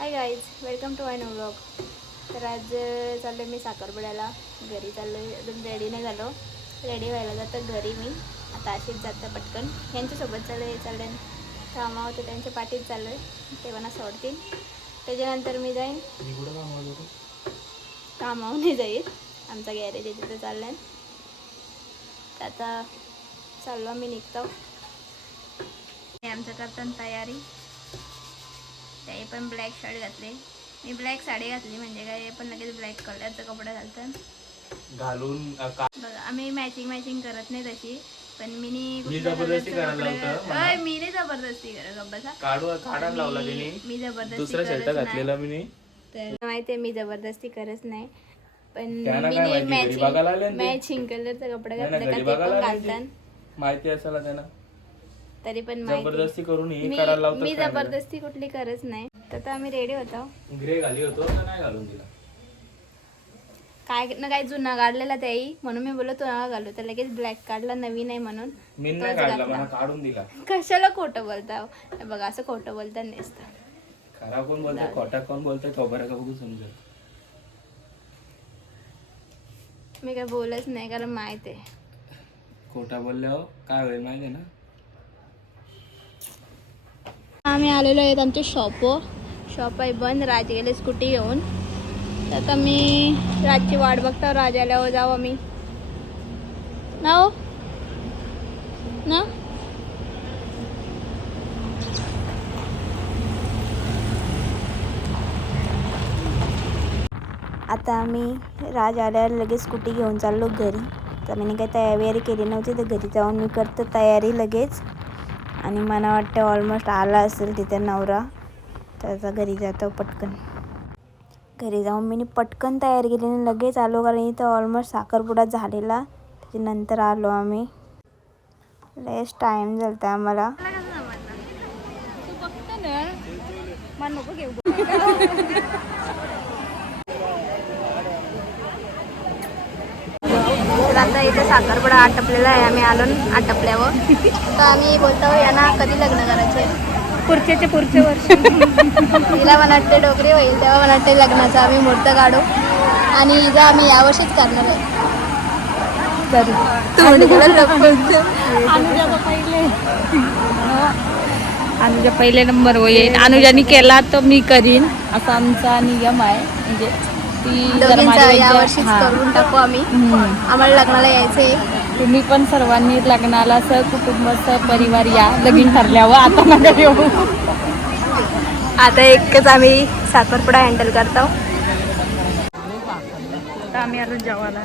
Hi guys welcome to my no blog तर आज चाललो मी साखरपुड्याला. घरी चाललो अजून रेडी नाही झालो. रेडी व्हायला जातं घरी मी. आता अशीच जातं पटकन. यांच्यासोबत चाललं हे चाललं कामा होतं त्यांच्या पाठीत चाललो आहे ते मला सोडतील. त्याच्यानंतर मी जाईन. नाही जाईल आमचा गॅरेज आहे तिथं चाललं आहे आता चाललो मी निघतो. आमचं करतात तयारी. ते पण ब्लॅक शर्ट घातले. मी ब्लॅक साडी घातली म्हणजे काय पण लगेच ब्लॅक कलरचा कपडा घालतात. घालून बघा आम्ही मॅचिंग मॅचिंग करत नाही तशी पण मी जबरदस्ती करायला मी नाही जबरदस्ती करत लावला मी जबरदस्ती शर्ट. घातलेला मी. तर माहिती आहे मी जबरदस्ती करत नाही. पण त्यांना मी मॅचिंग कलरचा कपडा घातला का ते पण. घालतात. माहिती असायला त्यांना. तरी पण माहिती. जबरदस्ती करून हे मी करायला लावतात मी काय मला? जबरदस्ती कुठली करत नाही. तर आता आम्ही रेडी होतो. ग्रे घाली होतो नाही घालून दिला. काय ना काय जुना काढलेला त्याही म्हणून मी बोललो तुला घालू. तर लगेच ब्लॅक काढला नवीन आहे म्हणून. मी नाही तोच काढला घातला. मला काढून दिला. कशाला खोटं बोलता हे? बघा असं खोटं बोलता नसतं. खरा कोण बोलतोय खोटा कोण बोलतोय खबर का बघू समजेल मी काय बोलत नाही कारण माहीत आहे. खोटा बोलल्यावर काय होईल माहिती आहे ना आम्ही आलेलो आहेत आमच्या शॉपवर शॉप आहे बंद राज गेले स्कूटी घेऊन. तर आता मी राजची वाट बघतो राज आल्यावर जाऊ आम्ही. ना हो? ना? आता आम्ही राज आल्यावर लगेच स्कूटी घेऊन चाललो घरी. तर मी काही तयारी केली नव्हती तर घरी जाऊन मी करतो तयारी लगेच. आणि मला वाटतं ऑलमोस्ट आला असेल तिथे नवरा. त्याचा घरी जातो पटकन. घरी जाऊन मी पटकन तयार केली आणि लगेच आलो कारण इथं ऑलमोस्ट साखरपुडा झालेला. त्याच्यानंतर आलो आम्ही. लेस टाईम झाला होता आम्हाला आता इथं साखरपुडा आटपलेला आहे. आम्ही आलो न आटपल्यावर. तर आम्ही बोलतो यांना कधी लग्न करायचे पुढच्याचे पुढचे वर्ष. तिला मला वाटते डोकरी होईल तेव्हा मला वाटते लग्नाचं. आम्ही मुहूर्त काढू. आणि हिजा आम्ही यावर्षीच करणार आहे. अनुजा पहिले नंबर येईल अनुजानी केला तर मी करीन. असा आमचा नियम आहे. म्हणजे ती यावर्षीच. करून टाकू आम्ही. हम्म. आम्हाला लग्नाला यायचंय. तुम्ही पण सर्वांनी लग्नाला सह कुटुंब सह परिवार या. लगीन ठरल्यावर आता नका येऊ. आता एकच आम्ही साखरपुडा हँडल करतो. आता आम्ही आलो. जेवायला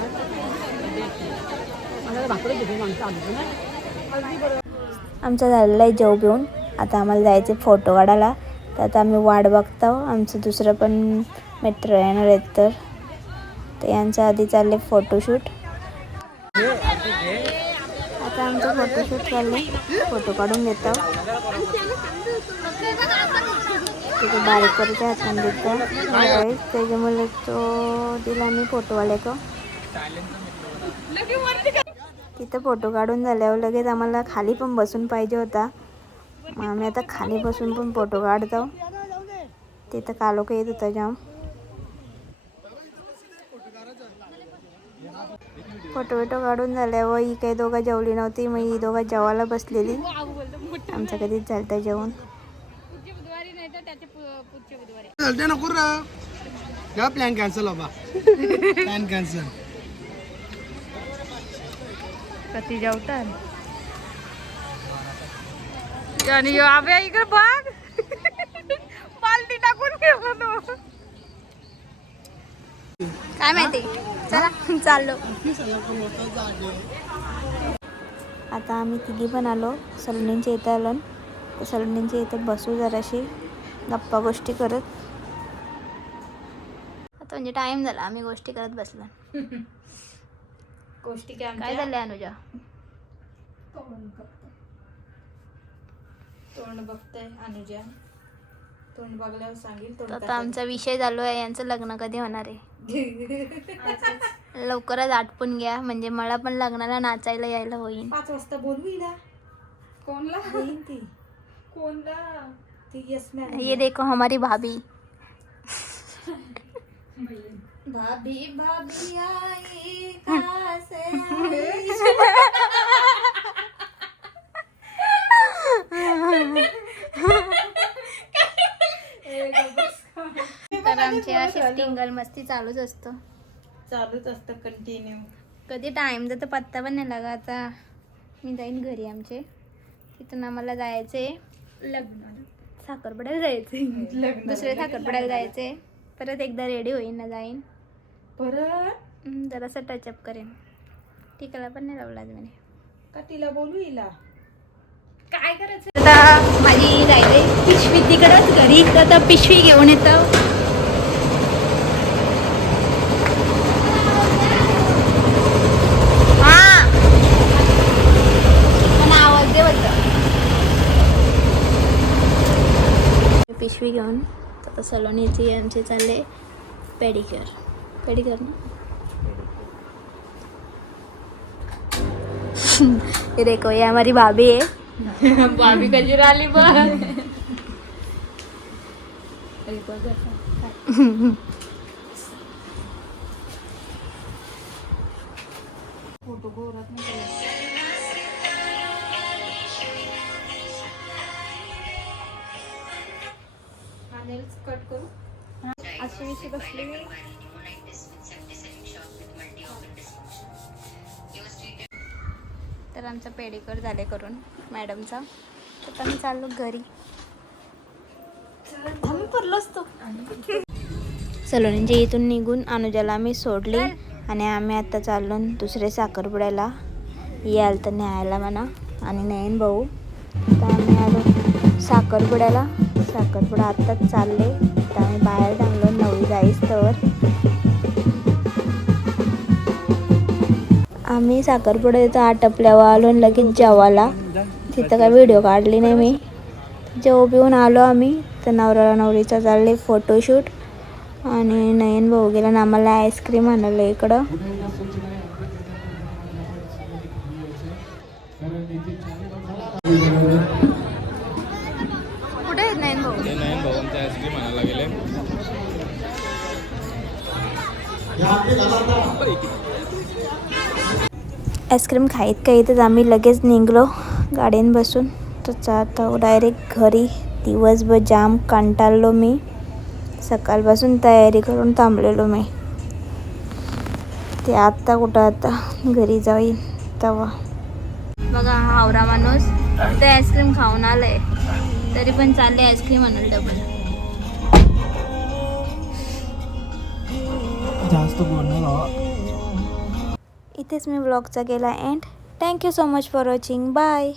आमचा झालेला आहे जेव घेऊन. आता आम्हाला जायचे फोटो काढायला. तर आता आम्ही वाट बघतो. आमचं दुसरं पण मित्र येणार आहेत तर ते यांच्या आधी चालले फोटोशूट आता आमचं फोटोशूट चालले फोटो काढून घेतो तिथे बारीक करते हाताने देतो. त्याच्यामुळे तो दिला मी फोटोवाले तो तिथं फोटो काढून झाल्यावर लगेच आम्हाला खाली पण बसून पाहिजे होता. मग आम्ही आता खाली बसून पण फोटो काढतो. तिथं कालोख येत होता जाम. फोटो बिटो काढून झाल्यावर ही काही दोघं जेवली नव्हती. मग ही दोघं जेवायला बसलेली. आमचं कधीच झालं जेवण. चलते ना कुर्रा या प्लॅन कॅन्सल बाबा. प्लॅन कॅन्सल कधी जेवतात आणि इकडे बघ. पालटी टाकून घेऊ तू काय माहिती? चला चाललो. आता आम्ही तिघी पण आलो सलोनींच्या इथं आलो. तर सलोनींच्या इथं बसू जराशी गप्पा गोष्टी करत. आता म्हणजे टाइम झाला आम्ही गोष्टी करत बसलो. गोष्टी काय काय झालं अनुजा? तोंड बघताय अनुजा. तोंड बघल्यावर सांगेल तर आता आमचा विषय चालू आहे यांचं लग्न कधी होणार आहे? लवकरच आटपून घ्या म्हणजे मला पण लग्नाला नाचायला यायला होईल. पाच वाजता बोलू हिला कोणला? ती. कोणला? ती यस मॅम ये देखो हमारी भाभी. भाभी भाभी आई कहाँ से आई? तर आमची टिंगल मस्ती चालूच असतो. चालूच असतं कंटिन्यू कधी टाइम तर पत्ता पण नाही लागा आता मी जाईन घरी आमचे. तिथून आम्हाला जायचे लग्न. साखरपड्याला जायचे दुसरे साखरपड्याला जायचे परत एकदा रेडी होईन ना जाईन. परत? जरासं टचअप करेन. टिकला पण नाही लावला म्हणे. का तिला बोलू हिला? काय करायचं? आता माझी राहिले पिशवी तिकडंच घरी तर पिशवी घेऊन येतो हा मला आवाज दे होतं पिशवी घेऊन. आता सलोनीची आमचे चालले पेडिक्युअर पेडिक्युअर ना? ये देखो ये हमारी भाभी है. भाभी कशी राहिली बघ. अशी बसली तर आमचा पेडिकर झाले करून मॅडमचा. तर आम्ही चाललो घरी. आम्ही पडलो असतो. सलोनीच्या इथून निघून अनुजाला आम्ही सोडले आणि आम्ही आता चाललो दुसरे साखरपुड्याला. याल तर न्यायला म्हणा आणि नयन भाऊ. तर आम्ही आलो साखरपुड्याला. साखरपुडा आत्ताच चालले. तर आम्ही बाहेर जाईस तर आम्ही साखरपुडा इथं आटपल्यावर आलो आणि लगेच जेवायला. तिथं काय व्हिडिओ काढली नाही मी. जेव पिऊन आलो आम्ही. तर नवरा नवरीचा चालले फोटोशूट आणि नयन भाऊ गेला ना आम्हाला आईस्क्रीम आणलं इकडं. आईस्क्रीम खाईत खाईतच आम्ही लगेच निघलो गाडीन बसून. तर आता डायरेक्ट घरी. दिवसभर जाम कंटाळलो मी. सकाळपासून तयारी करून थांबलेलो मी. ते आत्ता कुठं आता? घरी जाईन तेव्हा बघा हा आवरा माणूस. ते आईस्क्रीम खाऊन आलंय. तरी पण चालले आईस्क्रीम आणून डबल जास्त बोलणार इथेच मी ब्लॉगचा केला end thank you so much for watching bye